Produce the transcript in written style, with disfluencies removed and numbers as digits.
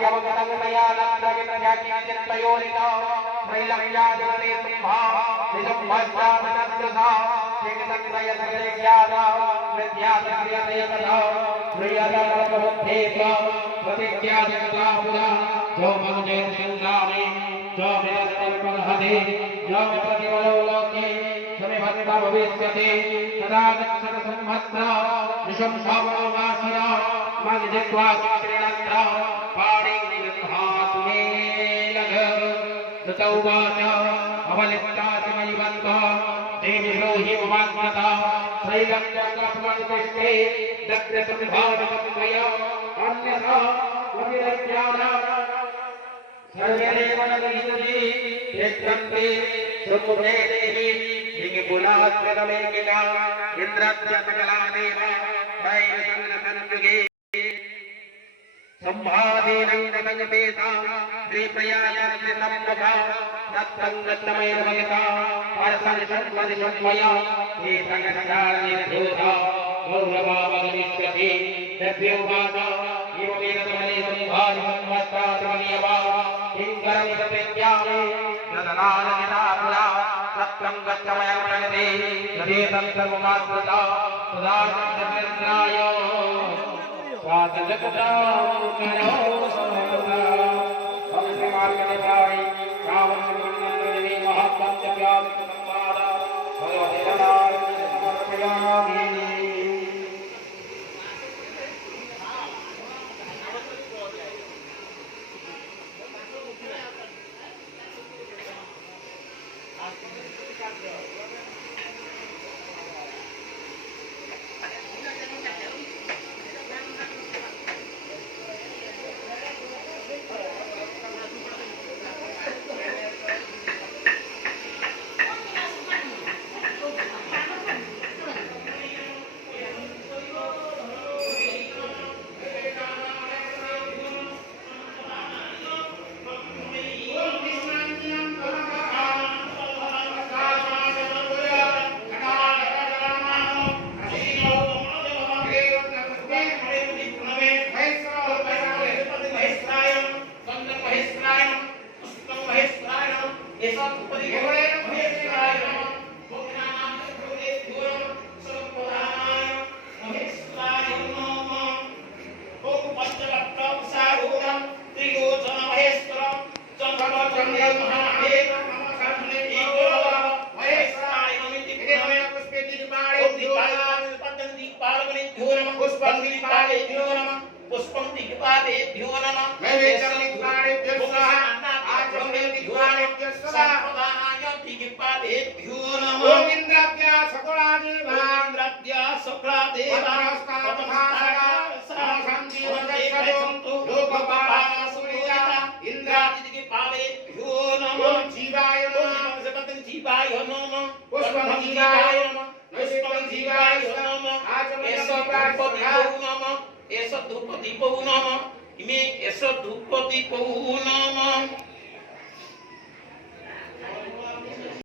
यवगतमया लक्षवितयाकिञ्चित्तयोनिता त्रैलक्ष्यादिवने सिंहा निजम्भस्यामनद्रसा जगदग्रयतग्रज्ञाता विद्यातक्रियते तथा प्रियतमबुद्धेभ्य प्रतिज्ञाजगता पुरा जो मनुजयसंग्रामे जो विदर्पणहते जो प्रतिबलो लोके समिभद्र भविष्यति तदा गच्छत संवत्सर निशंसाववासरा मगिज्वा श्रीरन्त्र पाणिनिगृहात्मे लघ ततौवाच अवलिप्ताचमयिवन्त देवी रोहि ममाग्नता त्रैलक्ष्यकस्मन्तिष्ठे दग्धसंभावितमया अन्यथा वदिरज्ञाना सर्वदेवनगीतजी यच्छन्ति सुमुखे देवी हिङ्गुलास्त्रमेकिना इन्द्रस्य सकला देव त्रैलक्ष्यकन्युगे संभावेनैरमजपेता श्रीप्रयायाश्रितम्मुखा तत्सङ्गतमैर्भगिता परसंसन्मदिषन्मया एतङ्गसङ्गारनिर्धूता गौरवावगमिष्यति तद्योगास एवमेतमले संभारिसंवत्सात्रमनियवा किङ्करं प्रतिज्ञामे नदनानदितापुरा सत्यं गच्छमयमनयते यदेतत्सर्वमास्मृता तदा चन्द्रचन्द्राय स्वातजगता करो समता हमसे मार्गदर्शनाय श्रावणमण्डले महापंचव्यास संवाद भगवतेरनाय समर्पयामि धूप दीपौ नमः